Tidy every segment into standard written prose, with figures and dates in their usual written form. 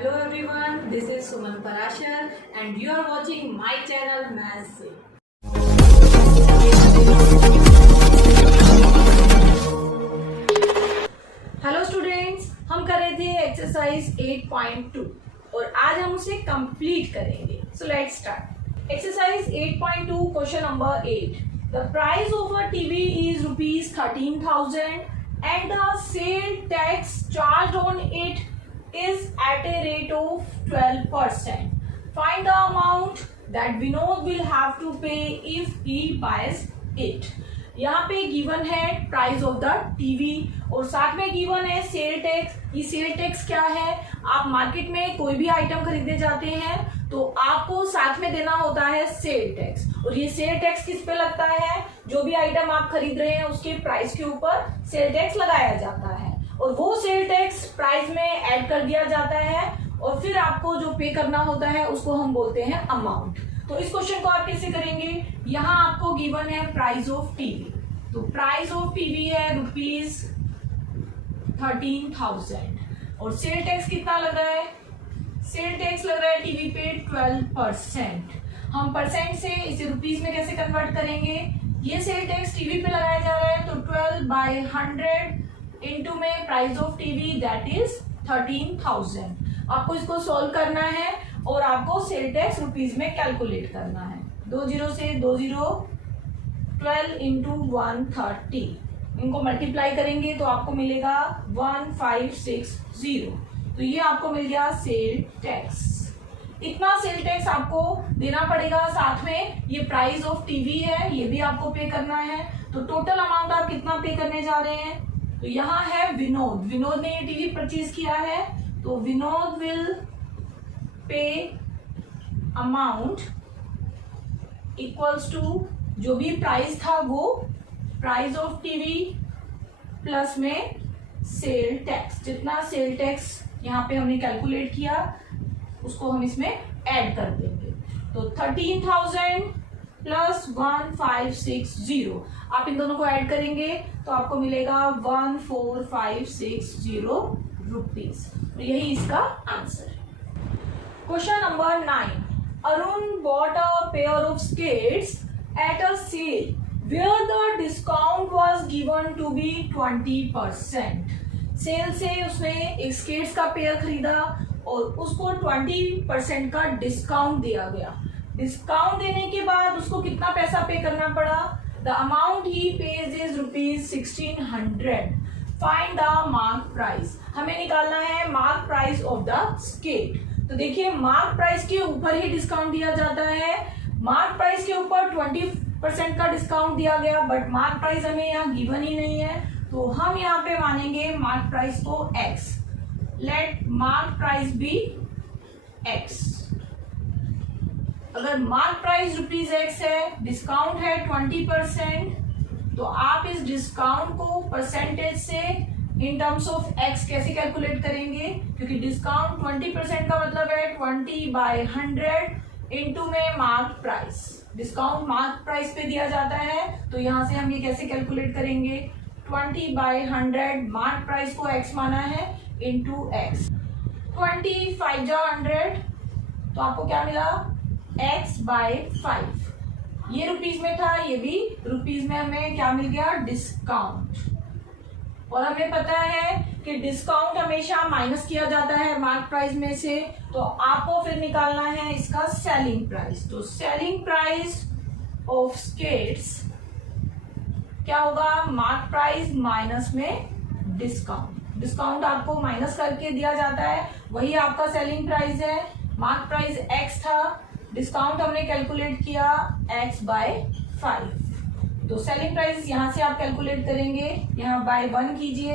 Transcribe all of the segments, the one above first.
Hello everyone, this is Suman Parashar and you are watching my channel Maths Se। Hello students, हम कर रहे थे exercise 8.2 और आज हम उसे कंप्लीट करेंगे। So let's start. Exercise 8.2 question number 8। The price of a TV is ₹13,000 and the sale tax charged on it is at a rate of 12%. Find the amount that Vinod will have to pay if he buys it. यहाँ पे given है price of the TV और साथ में given है sale tax. ये sale tax क्या है? आप मार्केट में कोई भी आइटम खरीदने जाते हैं तो आपको साथ में देना होता है सेल टैक्स, और ये सेल टैक्स किस पे लगता है? जो भी आइटम आप खरीद रहे हैं उसके प्राइस के ऊपर सेल टैक्स लगाया जाता है और वो सेल टैक्स प्राइस में ऐड कर दिया जाता है और फिर आपको जो पे करना होता है उसको हम बोलते हैं अमाउंट। तो इस क्वेश्चन को आप कैसे करेंगे? यहाँ आपको गिवन है प्राइस ऑफ टीवी, तो प्राइस ऑफ टीवी है ₹13,000 और सेल टैक्स कितना लग रहा है? सेल टैक्स लग रहा है टीवी पे 12%। हम परसेंट से इसे रुपीज में कैसे कन्वर्ट करेंगे? ये सेल टैक्स टीवी पे लगाया जा रहा है तो 12/100 इंटू में price of TV that is 13,000। आपको इसको सॉल्व करना है और आपको सेल टैक्स रुपीज में कैलकुलेट करना है। 20 से 20 12 इंटू 130 इनको मल्टीप्लाई करेंगे तो आपको मिलेगा 1560। तो ये आपको मिल गया सेल टैक्स। इतना सेल टैक्स आपको देना पड़ेगा। साथ में ये प्राइस ऑफ टीवी है, ये भी आपको पे करना है। तो टोटल अमाउंट आप कितना पे करने जा रहे हैं? तो यहाँ है विनोद। विनोद ने ये टीवी परचेज किया है तो Vinod will pay amount equals to जो भी प्राइस था वो प्राइस ऑफ टीवी प्लस में सेल टैक्स। जितना सेल टैक्स यहाँ पे हमने कैलकुलेट किया उसको हम इसमें ऐड कर देंगे। तो 13,000 प्लस 1560 आप इन दोनों को ऐड करेंगे तो आपको मिलेगा 14,560 रुपीज। यही इसका आंसर है। Question number 9। Arun bought a pair of skates at a sale where the discount was given to be 20%। Cell से उसने एक स्केट्स का पेयर खरीदा और उसको 20% का डिस्काउंट दिया गया। डिस्काउंट देने के बाद उसको कितना पैसा पे करना पड़ा? The amount he pays is ₹1600। Find the mark price. हमें निकालना है mark price of the skate. तो देखिए मार्क प्राइस के ऊपर ही डिस्काउंट दिया जाता है। मार्क प्राइस के ऊपर 20% का डिस्काउंट दिया गया, बट मार्क प्राइस हमें यहाँ गिवन ही नहीं है तो हम यहाँ पे मानेंगे मार्क प्राइस को X। Let mark price be X। अगर मार्क प्राइस ₹X है, डिस्काउंट है 20%, तो आप इस डिस्काउंट को परसेंटेज से इन टर्म्स ऑफ X कैसे कैलकुलेट करेंगे? क्योंकि डिस्काउंट 20% का मतलब है 20/100 इंटू में mark price. Discount mark price पे दिया जाता है तो यहां से हम ये कैसे कैलकुलेट करेंगे? 20/100 मार्क प्राइस को X माना है इंटू X। 25/100 तो आपको क्या मिला? X/5। ये रुपीज में था, ये भी रुपीज में हमें क्या मिल गया? डिस्काउंट। और हमें पता है कि डिस्काउंट हमेशा माइनस किया जाता है मार्क प्राइस में से, तो आपको फिर निकालना है इसका सेलिंग प्राइस। तो सेलिंग प्राइस ऑफ स्केट्स क्या होगा? मार्क प्राइस माइनस में डिस्काउंट। डिस्काउंट आपको माइनस करके दिया जाता है, वही आपका सेलिंग प्राइस है। मार्क प्राइस X था, डिस्काउंट हमने कैलकुलेट किया X/5। तो सेलिंग प्राइस यहां से आप कैलकुलेट करेंगे, यहाँ बाय 1 कीजिए,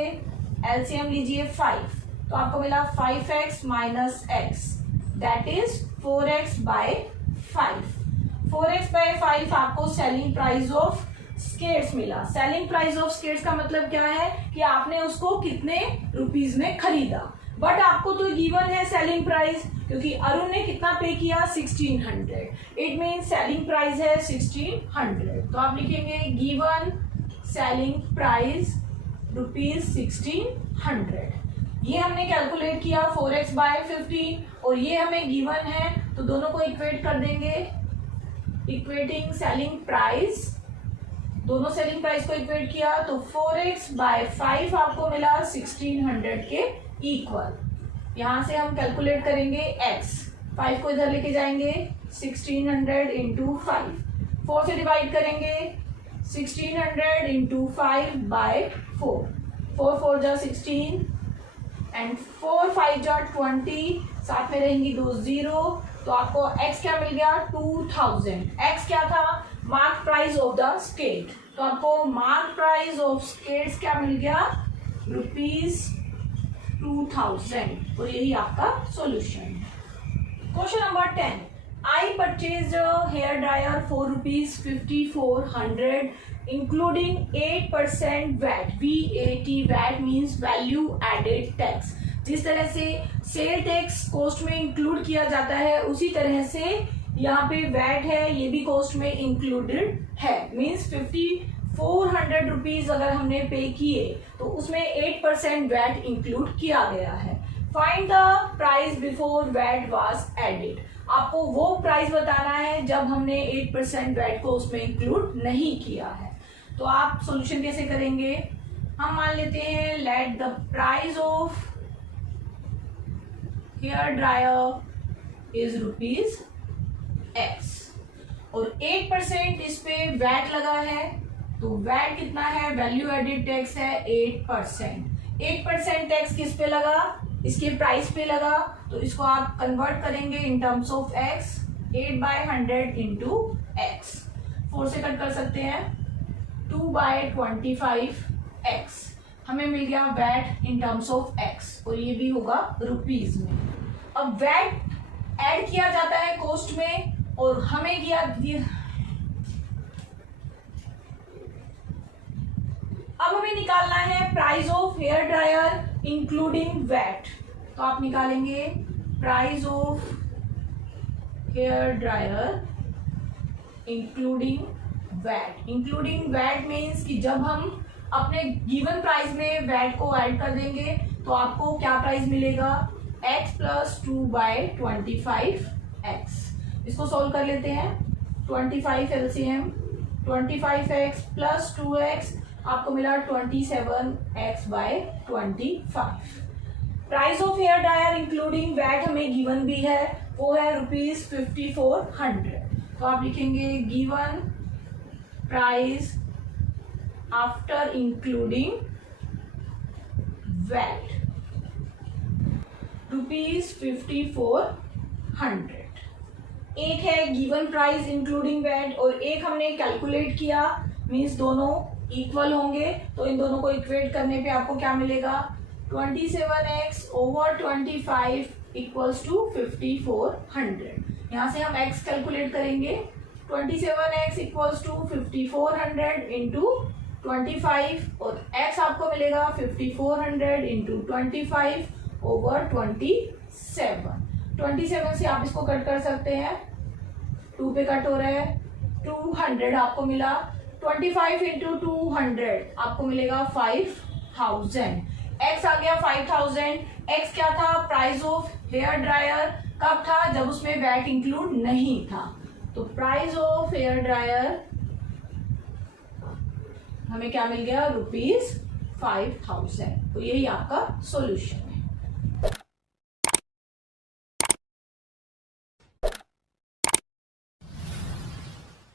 एलसीएम लीजिए 5, तो आपको मिला 5x minus x that is 4x/5। 4x/5 आपको सेलिंग प्राइस ऑफ स्केट्स मिला। सेलिंग प्राइस ऑफ स्केट्स का मतलब क्या है कि आपने उसको कितने रुपीज में खरीदा, बट आपको तो गिवन है सेलिंग प्राइस क्योंकि अरुण ने कितना पे किया? 1600। इट मीन सेलिंग प्राइस है 1600। तो आप लिखेंगे गिवन सेलिंग प्राइस ₹1600। ये हमने कैलकुलेट किया 4x बाय 15 और ये हमें गिवन है, तो दोनों को इक्वेट कर देंगे। इक्वेटिंग सेलिंग प्राइस, दोनों सेलिंग प्राइस को इक्वेट किया तो 4x बाय 5 आपको मिला 1600 के इक्वल। यहां से हम कैलकुलेट करेंगे x, 5 को इधर लेके जाएंगे, 1600 इंटू 5, 4 से डिवाइड करेंगे, 1600 इंटू 5 बाय 4, 4 4 जा 16 एंड 4 5 जा 20, साथ में रहेंगी 2 0, तो आपको x क्या मिल गया 2000। x क्या था, mark price of the skate, तो आपको मार्क प्राइस ऑफ स्केट्स क्या मिल गया ₹2000, और यही आपका सॉल्यूशन है। Question number 10, I purchased a hair dryer for ₹5400 including 8% VAT. VAT means value added tax. जिस तरह से सेल टैक्स कॉस्ट में इंक्लूड किया जाता है, उसी तरह से यहाँ पे वैट है, ये भी कॉस्ट में इंक्लूडेड है। मीन्स 5400 रुपीज अगर हमने पे किए तो उसमें 8% वैट इंक्लूड किया गया है। Find the price before VAT was added. आपको वो प्राइस बताना है जब हमने 8% वैट को उसमें इंक्लूड नहीं किया है। तो आप सॉल्यूशन कैसे करेंगे, हम मान लेते हैं let the price of hair dryer is ₹X और 8% इस पे वैट लगा है, तो वैट कितना है, वैल्यू एडेड टैक्स है 8%। 8% टैक्स किस पे लगा, इसके प्राइस पे लगा, तो इसको आप कन्वर्ट करेंगे इन terms of x, 8/100 into x, 4 से कट कर सकते हैं, 2/25x, हमें मिल गया VAT in terms of x, और ये भी होगा रुपीज में। अब वैट ऐड किया जाता है कॉस्ट में, और हमें किया अब हमें निकालना है price of hair dryer including VAT. तो आप निकालेंगे price of hair dryer including VAT. Including VAT means कि जब हम अपने गिवन प्राइस में वैट को ऐड कर देंगे तो आपको क्या प्राइस मिलेगा, x प्लस 2/25x। इसको सोल्व कर लेते हैं, 25 LCM, 25x प्लस 2x आपको मिला 27x/25। Price of hair dryer including VAT हमें गिवन भी है, वो है ₹5400। तो आप लिखेंगे given price after including VAT ₹5400। एक है गिवन प्राइस इंक्लूडिंग वैट और एक हमने कैलकुलेट किया, मीन्स दोनों इक्वल होंगे, तो इन दोनों को इक्वेट करने पे आपको क्या मिलेगा, 27x/25 इक्वल्स टू 5400। यहाँ से हम x कैलकुलेट करेंगे, 27x इक्वल्स टू 5400 इंटू 25 और x आपको मिलेगा 5400 इंटू 25/27। 27 से आप इसको कट कर सकते हैं, 2 पे कट हो रहा है, 200 आपको मिला, 25 इंटू 200 आपको मिलेगा 5000। x आ गया 5000। x क्या था, प्राइस ऑफ हेयर ड्रायर कब था, जब उसमें वैट इंक्लूड नहीं था। तो प्राइस ऑफ हेयर ड्रायर हमें क्या मिल गया, ₹5000। तो यही आपका सॉल्यूशन।